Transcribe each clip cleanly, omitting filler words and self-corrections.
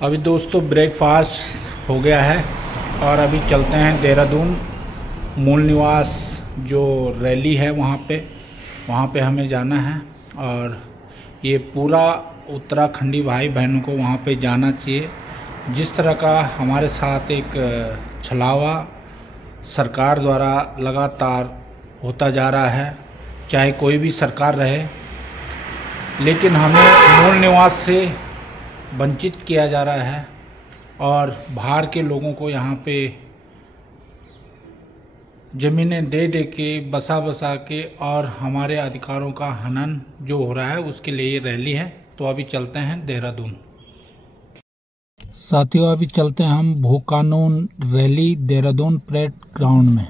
अभी दोस्तों ब्रेकफास्ट हो गया है और अभी चलते हैं देहरादून मूल निवास जो रैली है वहाँ पे हमें जाना है। और ये पूरा उत्तराखंडी भाई बहनों को वहाँ पे जाना चाहिए। जिस तरह का हमारे साथ एक छलावा सरकार द्वारा लगातार होता जा रहा है, चाहे कोई भी सरकार रहे, लेकिन हमें मूल निवास से वंचित किया जा रहा है और बाहर के लोगों को यहाँ पे ज़मीनें दे दे के बसा के और हमारे अधिकारों का हनन जो हो रहा है उसके लिए ये रैली है। तो अभी चलते हैं देहरादून। साथियों अभी चलते हैं हम भू कानून रैली देहरादून परेड ग्राउंड में।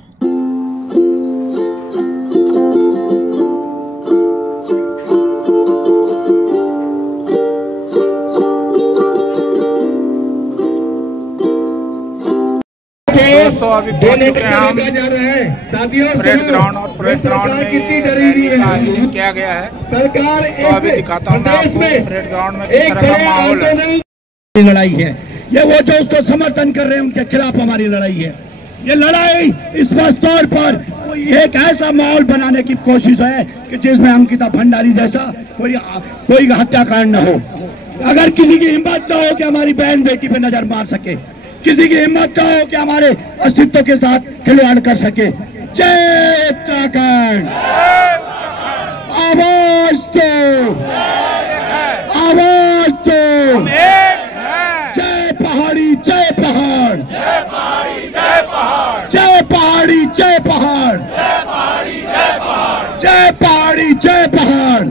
तो अभी पहुंच चुके हैं हम परेड ग्राउंड और परेड ग्राउंड में रैली का आयोजन किया गया है। सरकार तो अभी दिखाता हूँ मैं आपको परेड ग्राउंड में किस तरह का माहौल है। लड़ाई है ये, वो जो उसको समर्थन कर रहे हैं उनके खिलाफ हमारी लड़ाई है। ये लड़ाई स्पष्ट तौर पर एक ऐसा माहौल बनाने की कोशिश है कि जिसमें अंकिता भंडारी जैसा कोई हत्याकांड न हो। अगर किसी की हिम्मत न हो कि हमारी बहन बेटी पे नजर मार सके, किसी की हिम्मत न हो कि हमारे अस्तित्व के साथ खिलवाड़ कर सके। जय उत्तराखंड, आवाज दो, आवाज दो। जय पहाड़ी, जय पहाड़, जय पहाड़ी, जय पहाड़, जय पहाड़ी, जय पहाड़, जय पहाड़ी, जय पहाड़, जय पहाड़ी, जय पहाड़।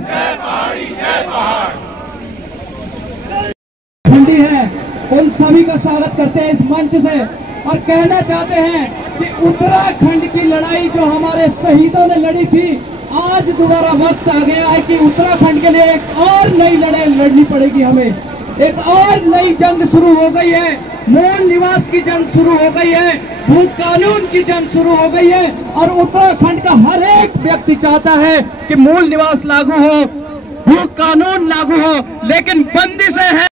ठंडी है, उन सभी का स्वागत करते हैं इस मंच से और कहना चाहते हैं कि उत्तराखंड की लड़ाई जो हमारे शहीदों ने लड़ी थी, आज दोबारा वक्त आ गया है कि उत्तराखंड के लिए एक और नई लड़ाई लड़नी पड़ेगी। हमें एक और नई जंग शुरू हो गई है, मूल निवास की जंग शुरू हो गई है, भू कानून की जंग शुरू हो गई है और उत्तराखंड का हर एक व्यक्ति चाहता है कि मूल निवास लागू हो, भू कानून लागू हो, लेकिन बंदिशें हैं।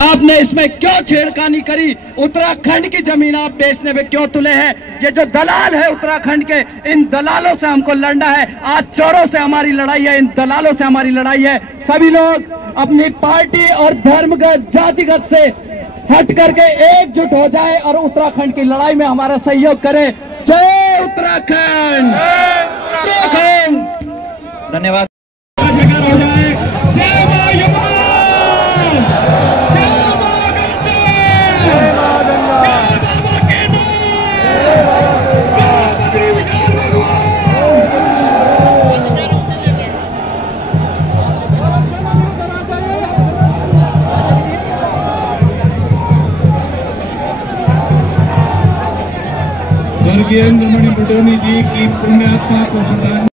आपने इसमें क्यों छेड़खानी करी? उत्तराखंड की जमीन आप बेचने में क्यों तुले हैं? ये जो दलाल है उत्तराखंड के, इन दलालों से हमको लड़ना है। आज चोरों से हमारी लड़ाई है, इन दलालों से हमारी लड़ाई है। सभी लोग अपनी पार्टी और धर्मगत जातिगत से हट करके एकजुट हो जाए और उत्तराखंड की लड़ाई में हमारा सहयोग करें। जय उत्तराखंड, धन्यवाद। स्वर्गीय इंद्रमणि बुडोनी जी की पुण्यात्मा को श्रद्धांजलि।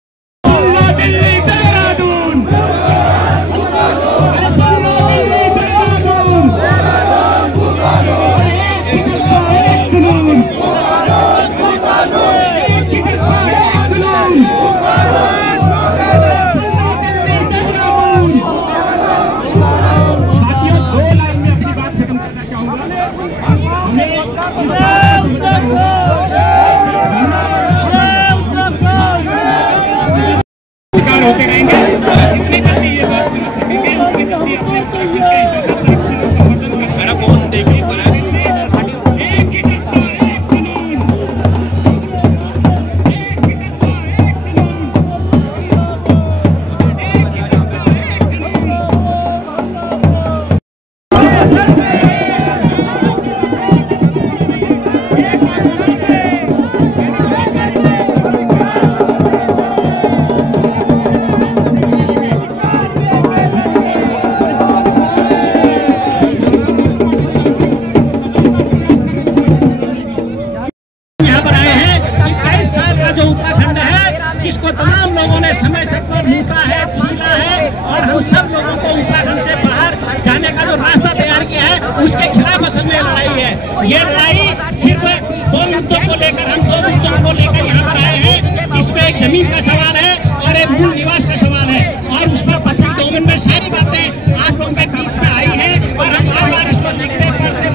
होते रहेंगे। जितनी जल्दी ये बात समझ सकेंगे उतनी जल्दी अपने उत्तराखंड के हितों का संरक्षण और संवर्धन करेंगे। मेरा फोन देखिए बनाने से एक ही सत्ता, एक कानून, एक ही सत्ता, एक कानून, एक ही सत्ता, एक जिसको तमाम लोगों ने समय से लूटा है, छीना है और हम सब लोगों को उत्तराखंड से बाहर जाने का जो रास्ता तैयार किया है उसके खिलाफ असल में लड़ाई है। ये लड़ाई सिर्फ दो मुद्दों को लेकर, हम दो मुद्दों को लेकर यहाँ पर आए हैं, जिसमें एक जमीन का सवाल है और एक मूल निवास का सवाल है और उस पर पब्लिक डोमेन में सारी बातें आप लोगों के बीच में आई है और हम बार बार इसको लिखते पढ़ते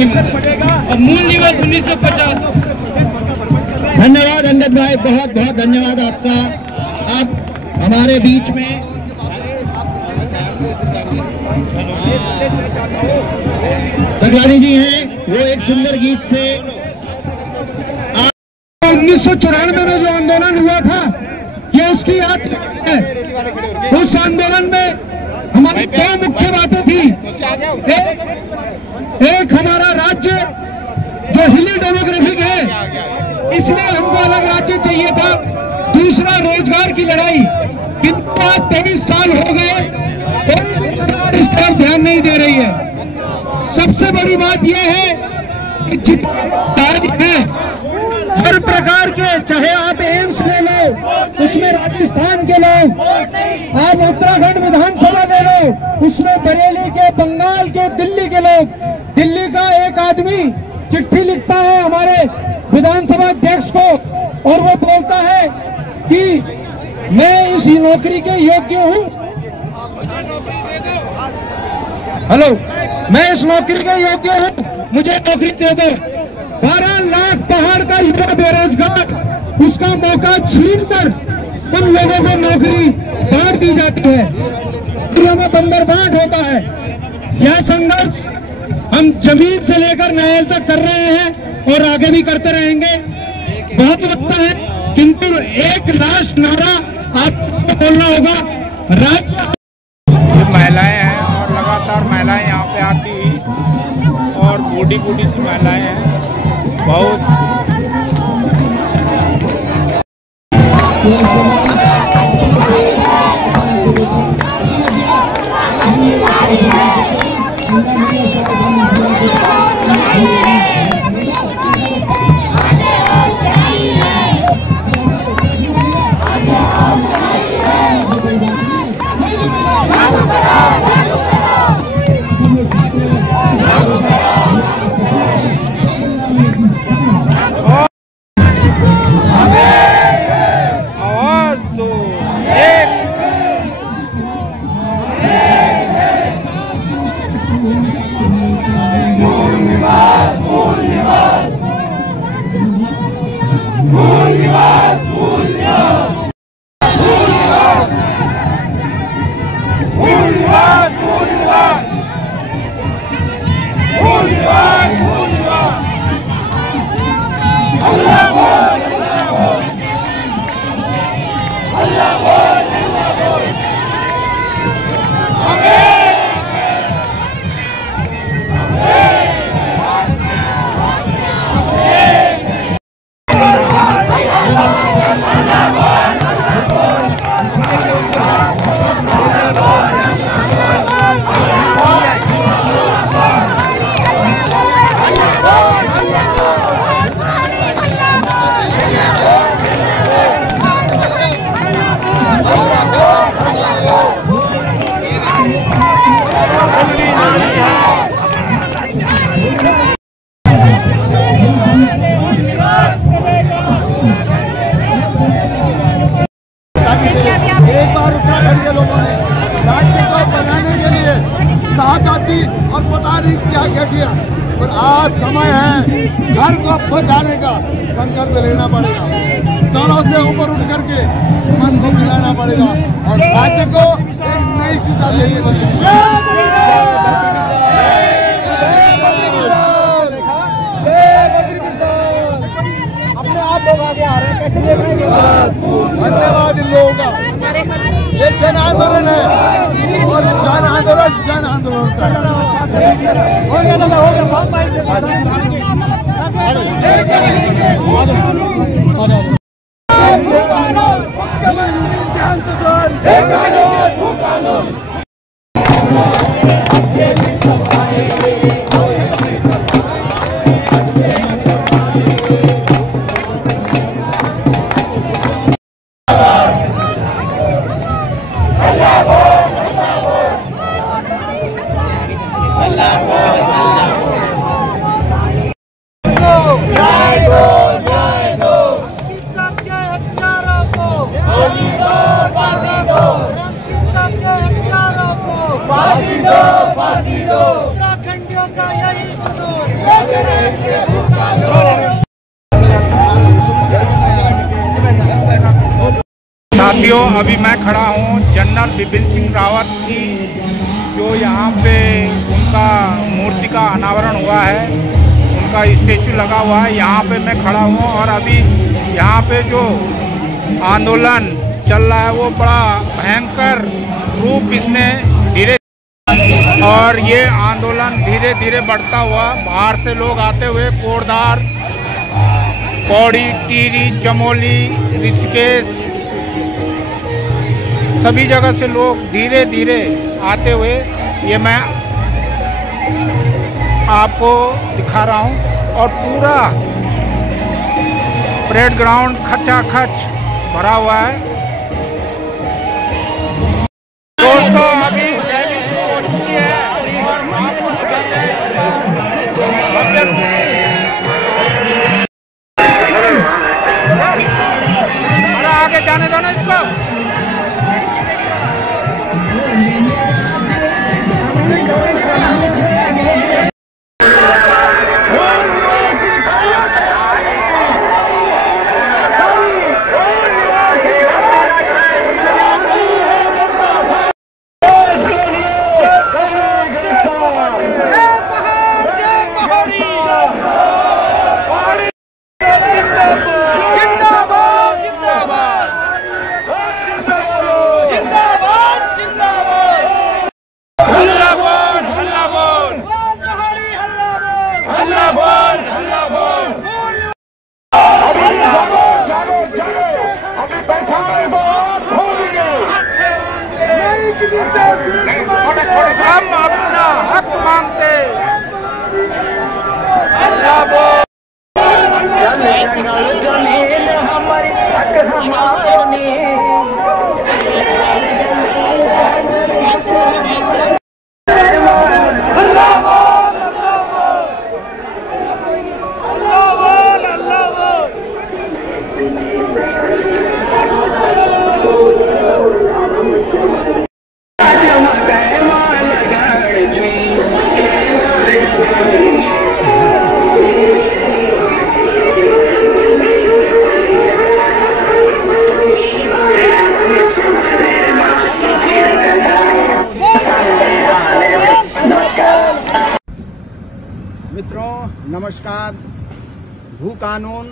और मूल निवास 1950। धन्यवाद अंगद भाई, बहुत बहुत धन्यवाद आपका। अब हमारे बीच में सगलानी जी हैं, वो एक सुंदर गीत से 1994 में जो आंदोलन हुआ था ये उसकी याद है। उस आंदोलन में हमारी दो मुख्य बातें थी। एक हमारा राज्य जो हिली डेमोग्राफिक है इसलिए हमको अलग राज्य चाहिए था। दूसरा रोजगार की लड़ाई। किंतु आज 23 साल हो गए, कोई भी सरकार इस तरफ ध्यान नहीं दे रही है। सबसे बड़ी बात यह है कि जितने हैं हर प्रकार के, चाहे आप एम्स ले लो उसमें राजस्थान के लोग, आप उत्तराखंड विधानसभा ले लो उसमें बरेली के, बंगाल के, दिल्ली के लोग। दिल्ली का एक आदमी चिट्ठी लिखता है हमारे विधानसभा अध्यक्ष को और वो बोलता है कि मैं इस नौकरी के योग्य हूँ। हेलो, मैं इस नौकरी के योग्य हूँ, मुझे नौकरी दे दो। 12 लाख पहाड़ का युवा बेरोजगार, उसका मौका छीनकर उन लोगों को नौकरी बांट दी जाती है, में बंदरबाट होता है। यह संघर्ष हम जमीन से लेकर नहर तक कर रहे हैं और आगे भी करते रहेंगे। बहुत लगता है किंतु एक लाश नारा आपको बोलना होगा। राज्य महिलाएं हैं और लगातार महिलाएं यहाँ पे आती ही और बूढ़ी सी महिलाएं हैं बहुत। एक बार उत्तराखंड के लोगों ने राज्य को बनाने के लिए शहादत दी और पता नहीं क्या क्या किया, पर आज समय है घर को बचाने का संकल्प लेना पड़ेगा। दलों से ऊपर उठ करके मन को मिलाना पड़ेगा और राज्य को एक नई दिशा लेनी पड़ेगी। अपने आप लोग आगे आ रहे हैं, कैसे देख रहे हैं? धन्यवाद इन लोगों का। ये जन आंदोलन है और जन आंदोलन का उत्तराखंडियों का यही जुनून। साथियों, अभी मैं खड़ा हूँ जनरल बिपिन सिंह रावत की जो यहाँ पे उनका मूर्ति का अनावरण हुआ है, उनका स्टेचू लगा हुआ है, यहाँ पे मैं खड़ा हूँ। और अभी यहाँ पे जो आंदोलन चल रहा है वो बड़ा भयंकर रूप इसने धीरे और ये आंदोलन धीरे धीरे बढ़ता हुआ बाहर से लोग आते हुए कोटद्वार, पौड़ी, टिहरी, चमोली, ऋषिकेश सभी जगह से लोग धीरे धीरे आते हुए ये मैं आपको दिखा रहा हूँ। और पूरा परेड ग्राउंड खचाखच भरा हुआ है। दोस्तों, अभी रैली शुरू हो चुकी है और आपको दिखाते हैं आगे जाने दो ना इसको। हम अपना हक मांगते अल्लाह बोल। मित्रों नमस्कार। भू कानून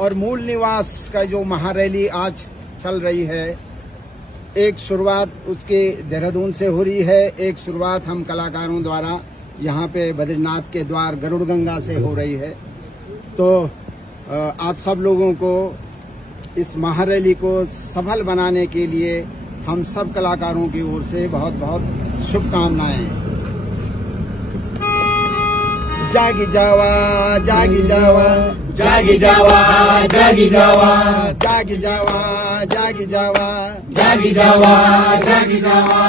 और मूल निवास का जो महारैली आज चल रही है, एक शुरुआत उसके देहरादून से हो रही है, एक शुरुआत हम कलाकारों द्वारा यहाँ पे बद्रीनाथ के द्वार गरुड़ गंगा से हो रही है। तो आप सब लोगों को इस महारैली को सफल बनाने के लिए हम सब कलाकारों की ओर से बहुत बहुत शुभकामनाएं। जागी जावा जागी जावा जागी जावा जागी जावा जागी जावा जागी जावा जागी जावा जागी जावा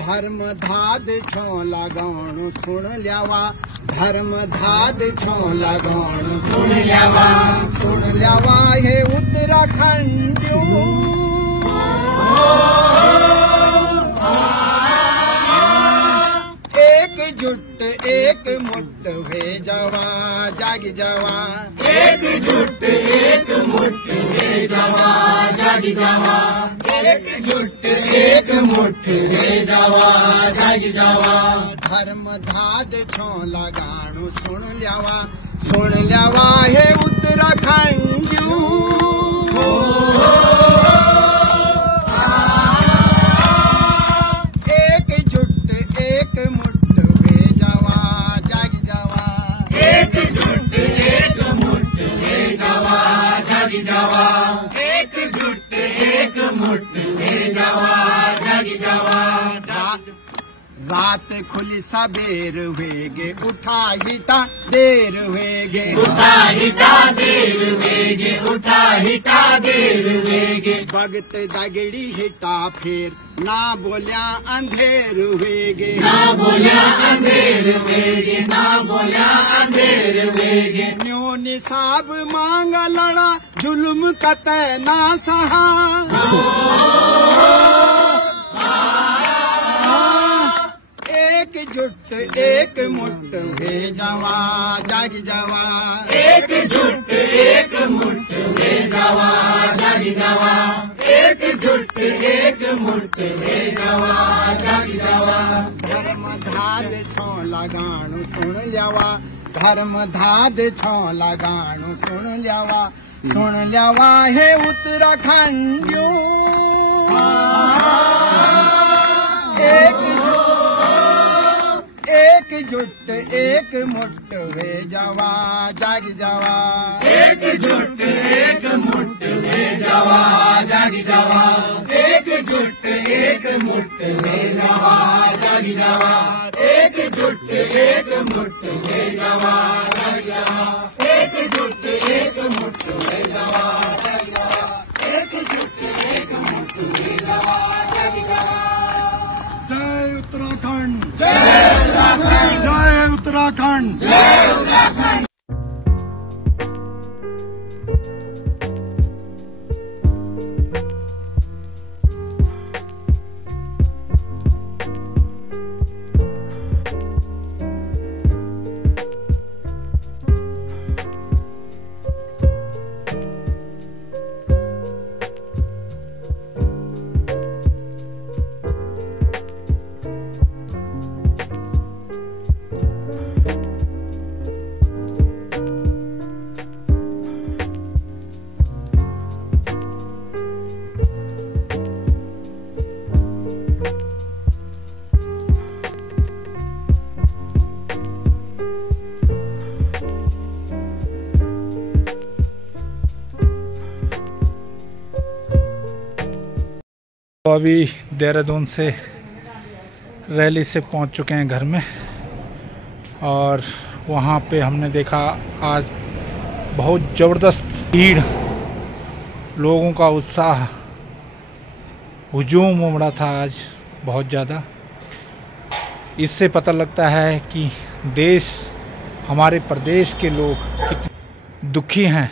धर्म धाद छो लगाउनु सुन ल्यावा धर्म धाद छो लगाउनु सुन ल्यावा हे उत्तराखंडियों एकजुट एक मुट्ठ हे जावा जागी जावा एकजुट एक मुट्ठ हे जावा जागी जावा एकजुट एक मुट्ठ हे जावा जागी जावा धर्म धाद छो लगाणु सुन ल्यावा हे उत्तराखंडियों एकजुट एक मुट्ठ जागी जावा एकजुट एक मुट्ठ हे जावा जागी जावा। रात खुली सबेर हुएगे उठा हिटा देर हुएगे उठा हिटा देर हुएगे उठा हिटा देर हुएगे भगत दगड़ी हिटा फिर ना बोलिया अंधेर हुएगे ना बोलिया अंधेर हुएगे ना बोलिया अंधेर हुएगे न्यो निसाब मांग लड़ा जुल्म कतै ना सहा एकजुट एक मुट्ठ हे जावा जागी जावा एकजुट एक मुट्ठ हे जावा जागी जावा एकजुट एकमुट वे जवा जाग जावा धर्म धाद छो लगाणु सुन ल्यावा धर्म धाद छो लगाणु सुन ल्यावा हे उत्तराखंडियों एकजुट एकमुट वे जवा जाग जावा एकजुट एकमुट वे जवा जाग जावा एकजुट एकमुट वे जवा जाग जावा एकजुट एकमुट वे जवा जाग जावा एकजुट एकमुट वे जवा जाग जावा एकजुट एकमुट वे जवा जाग जावा जय उत्तराखंड जय उत्तराखंड जय उत्तराखंड जय उत्तराखंड। तो अभी देहरादून से रैली से पहुंच चुके हैं घर में और वहां पे हमने देखा आज बहुत ज़बरदस्त भीड़, लोगों का उत्साह, हुजूम उमड़ा था आज बहुत ज़्यादा। इससे पता लगता है कि देश, हमारे प्रदेश के लोग कितने दुखी हैं